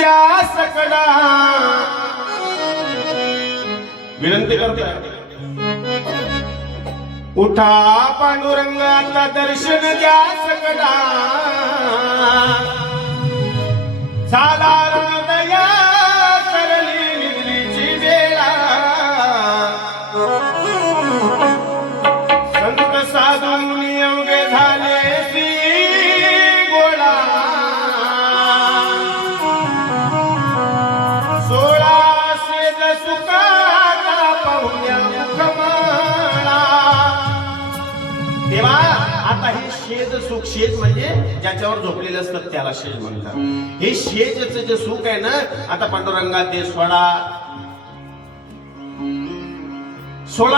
द्या सकडा विनंती करते उठा पांडुरंगाचा दर्शन द्या सकडा झाला हृदया सरली निद्रेची वेळा संत साधू मुनी अवघे झाले सी गोळा 16 सेज सुखाचा पाहुण्या मुखमाळा देवा आता हे शेज सुख शेज म्हणजे ज्याच्यावर झोपलेले असतात त्याला शेज म्हणतात हे शेजचं जे सुख आहे ना आता पांडुरंगात ते सोडा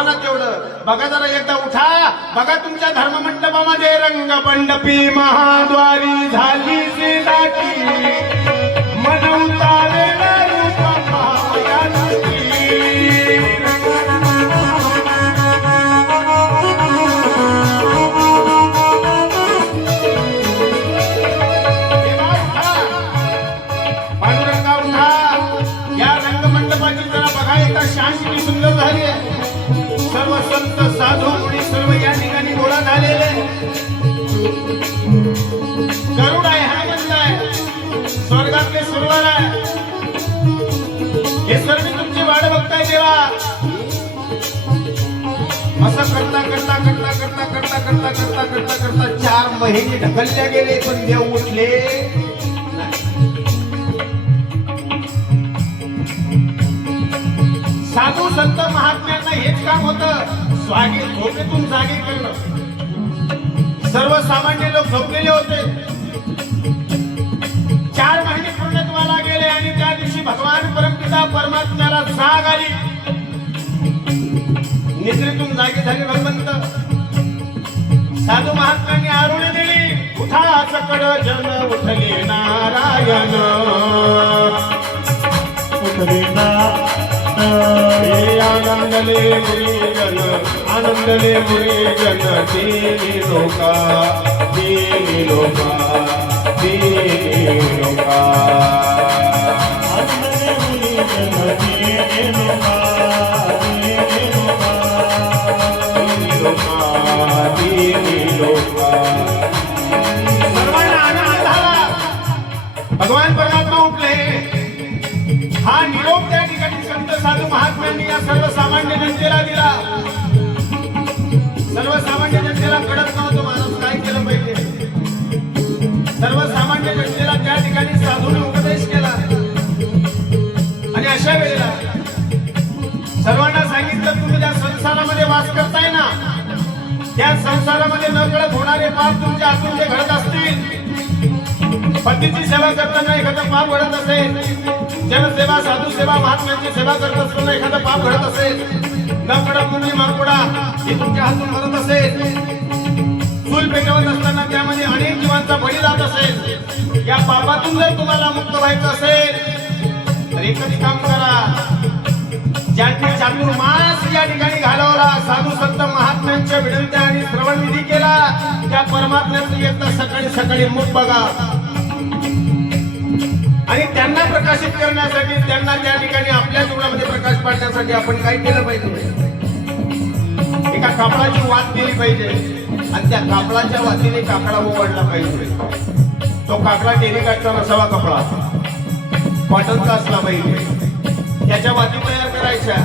ना तेवढं बघा जरा एकदा उठा बघा तुमच्या धर्म मंडपामध्ये रंग मंडपी महाद्वारी झाली दाटी मन उतारेला रूप मायानती पांडुरंगा उठा या रंग मंडपाची जरा बघा एकदा शान किती सुंदर झाली आहे सर्व संत साधू मुनी सर्व या ठिकाणी गोळा झालेले गरुड आहे हनुमंत आहे स्वर्गातले सुरवर आहे हे सर्व तुमची वाट बघताय देवा असं करता करता करता करता करता करता करता करता करता 4 महिने ढकलल्या गेले पण देव उठले साधू संत महात्म्यांना हेच काम होतं झोपेतून जागे करणं सर्वसामान्य लोक झोपलेले होते 4 महिने पूर्ण तुम्हाला गेले आणि त्या दिवशी भगवान परमपिता परमात्म्याला जाग आली निद्रेतून जागे झाले भगवंत साधू महात्म्यांनी आरोळी दिली उठा सकड जन उठले नारायण उठले आनंदले मुरीजन आनंदले मुरीजन देवी लोका देवी लोका देवी लोका आनंदले मुरीजन देवी लोका देवी लोका देवी लोका देवी लोका सर्वांना आनंद झाला भगवान परमात्मा उठले हा निरोप त्या ठिकाणी संत साधू महात्म्यांनी या सर्वसामान्य जनतेला दिला सर्वसामान्य जनतेला कळत नव्हतं महाराज काय केलं पाहिजे सर्वसामान्य जनतेला त्या ठिकाणी साधूने उपदेश केला आणि अशा वेळेला सर्वांना सांगितलं तुम्ही ज्या संसारामध्ये वास करताय ना त्या संसारामध्ये न कळत होणारे पाप तुमच्या हातून जे घडत असतील पतीची सेवा करताना एखादं पाप घडत असेल जनसेवा साधू सेवा महात्म्यांची सेवा करत असताना एखादं पाप घडत असेल न कळत मुंगी मागपुडा हे तुमच्या हातून घडत असेल चूल पेटवत असताना त्यामध्ये अनेक जीवांचा बळी जात असेल या पापातून जर तुम्हाला मुक्त व्हायचं असेल तर एकच काम करा ज्यांनी चातुर्मास या ठिकाणी घालवला साधू संत महात्म्यांच्या विनंत्या आणि श्रवण विधी केला त्या परमात्म्याचं एकदा सकाळी सकाळी मुख बघा आणि त्यांना प्रकाशित करण्यासाठी त्यांना त्या ठिकाणी आपल्या जीवनामध्ये प्रकाश पाडण्यासाठी आपण काय केलं पाहिजे एका कापडाची वात केली पाहिजे आणि त्या कापडाच्या वातीने काकडा ओवाळला पाहिजे तो काकडा टेरिकॉटचा नसावा कपडा कॉटनचा असला पाहिजे त्याच्या वाती तयार करायच्या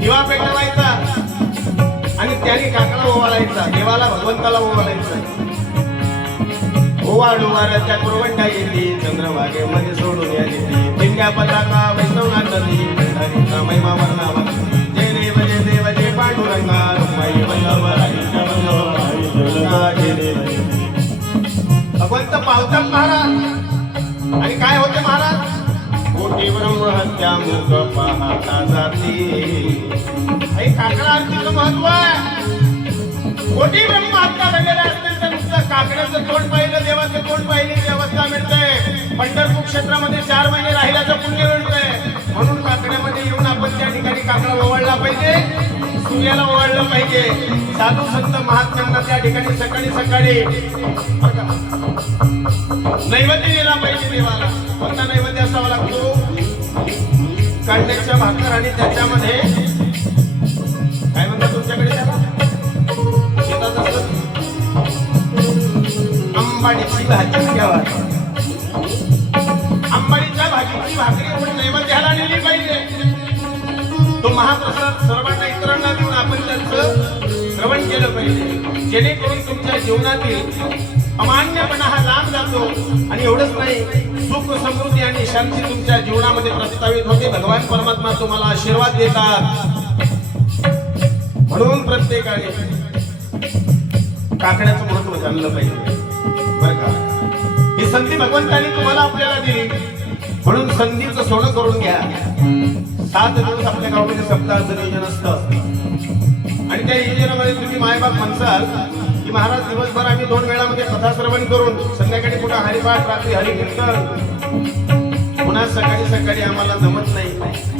दिवा पेटवायचा आणि त्याने काकडा ओवाळायचा देवाला भगवंताला ओवाळायचा ओवाळूवाऱ्याच्या कुरवंडा येते चंद्रभागेमध्ये सोडून या देते दिंड्या पताका वैष्णवनाथ नदी पंढरीचा महिमा वर्णावा जय देव जय देव जय पांडुरंगा रुक्माई वल्लभ राहीच्या वल्लभ जय देव भगवंत पावतात महाराज आणि काय होते महाराज कोटी ब्रह्महत्या मुख पाहता जाते हे काकडा आरतीचं महत्व आहे कोटी ब्रह्महत्या झालेल्या असतील तर नुसतं काकड्याचं तोंड पाहिलं देवाचं तोंड पाहिली व्यवस्था मिळते पंढरपूर क्षेत्रामध्ये 4 महिने राहिल्याचं पुण्य मिळतंय म्हणून काकड्यामध्ये येऊन आपण त्या ठिकाणी काकडा ओवाळला पाहिजे सूर्याला ओवाळलं पाहिजे साधू संत महात्म्यांना त्या ठिकाणी सकाळी सकाळी नैवेद्य दिला पाहिजे देवाला. कोणता नैवेद्य असावा लागतो? कांद्याच्या भाकर आणि त्याच्यामध्ये काय म्हणतात तुमच्याकडे त्याला? शेतात असत आंबाडीची भाजी घ्यावा. आंबाडीच्या भाजीची भाकरी आपण नैवेद्याला नेली पाहिजे. तो महाप्रसाद सर्वांना इतरांना देऊन आपण त्याचं श्रवण केलं पाहिजे, जेणेकरून तुमच्या जीवनातील अमान्यपणा हा लांब जातो. आणि एवढंच नाही, सुख समृद्धी आणि शांती तुमच्या जीवनामध्ये प्रस्तावित होते. भगवान परमात्मा तुम्हाला आशीर्वाद देतात. म्हणून प्रत्येकाने काकड्याचं महत्व जाणलं पाहिजे बरं का. ही संधी भगवंतांनी तुम्हाला आपल्याला दिली, म्हणून संधीचं सोनं करून घ्या. 7 दिवस आपल्या गावामध्ये सप्ताहाचं नियोजन असतं आणि त्या नियोजनामध्ये तुम्ही मायबाप म्हणसाल की महाराज दिवसभर आम्ही 2 वेळामध्ये कथा श्रवण करून संध्याकाळी पुन्हा हरिपाठ, रात्री हरिकीर्तन, पुन्हा सकाळी आम्हाला जमत नाही,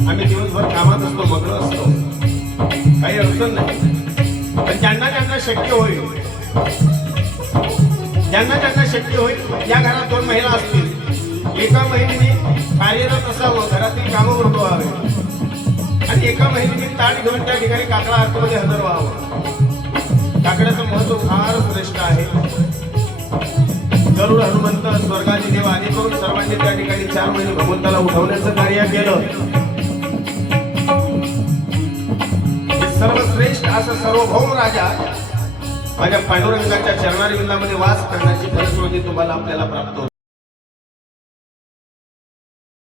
आम्ही दिवसभर कामात असतो, मग्न असतो, काही अडचण नाही. पण ज्यांना शक्य होईल, ज्यांना शक्य होईल, या घरात 2 महिला असतील, एका महिलेने कार्यरत असावं, घरातील कामं उरकवावे आणि एका महिलेने ताट घेऊन त्या ठिकाणी काकडा आरतीमध्ये हजर व्हावं. काकड्याचं महत्व फार श्रेष्ठ आहे. गरुड, हनुमंत, स्वर्गाची देव आदी करून सर्वांनी त्या ठिकाणी 4 महिने भगवंताला उठवण्याचं कार्य केलं. सर्वश्रेष्ठ असं सार्वभौम राजा माझ्या पांडुरंगाच्या चरणारविंदामध्ये वास करण्याची फलश्रुती तुम्हाला आपल्याला प्राप्त होते.